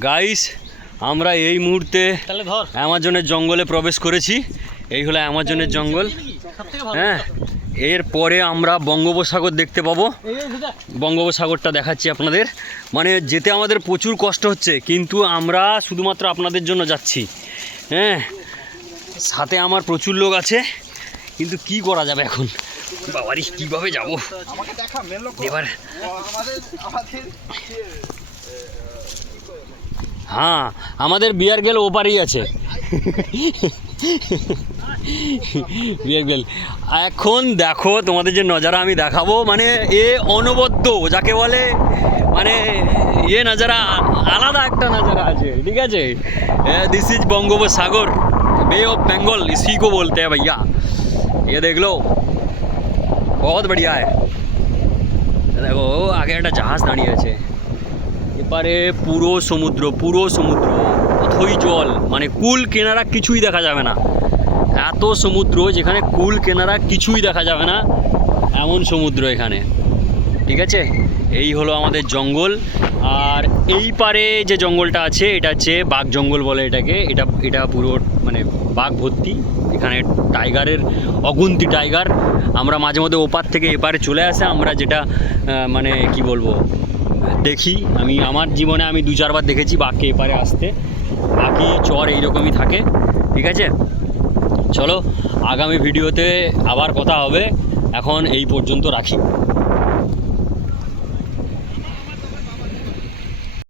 Guys আমরা এই মুহূর্তে অ্যামাজনের জঙ্গলে প্রবেশ করেছি। এই হলো অ্যামাজনের জঙ্গল। হ্যাঁ, এরপরে আমরা বঙ্গোপসাগর দেখতে পাবো। বঙ্গোপসাগরটা দেখাচ্ছি আপনাদের। মানে যেতে আমাদের প্রচুর কষ্ট হচ্ছে, কিন্তু আমরা শুধুমাত্র আপনাদের জন্য যাচ্ছি। হ্যাঁ, সাথে আমার প্রচুর লোক আছে, কিন্তু কি করা যাবে এখন, বাবারি কীভাবে যাবো এবার। হ্যাঁ, আমাদের বিয়ার গেল ওপারেই আছে। বিয়ার গেল এখন দেখো, তোমাদের যে নজারা আমি দেখাবো, মানে এ অনবদ্য যাকে বলে, মানে এ নজারা আলাদা একটা নজারা আছে। ঠিক আছে, this is Bangopasagar, bay of Bengal इसी को बोलते हैं भैया। ये देख लो, बहुत बढ़िया है। দেখো আগে একটা জাহাজ দাঁড়িয়ে আছে, এপারে পুরো সমুদ্র, পুরো সমুদ্র, অথই জল, মানে কুল কেনারা কিছুই দেখা যাবে না। এত সমুদ্র যেখানে কুল কেনারা কিছুই দেখা যাবে না, এমন সমুদ্র এখানে। ঠিক আছে, এই হলো আমাদের জঙ্গল। আর এই পারে যে জঙ্গলটা আছে এটা হচ্ছে বাঘ জঙ্গল বলে এটাকে। এটা পুরো মানে বাঘ ভর্তি। এখানে টাইগারের অগুন্তি টাইগার। আমরা মাঝে মধ্যে ওপার থেকে এপারে চলে আসে, আমরা যেটা মানে কি বলবো দেখি। আমার জীবনে আমি 2-4 বার দেখেছি বাঘকে এপারে আসতে। বাকি চর এইরকমই থাকে। ঠিক আছে, চলো আগামী ভিডিওতে আবার কথা হবে। এখন এই পর্যন্ত রাখি।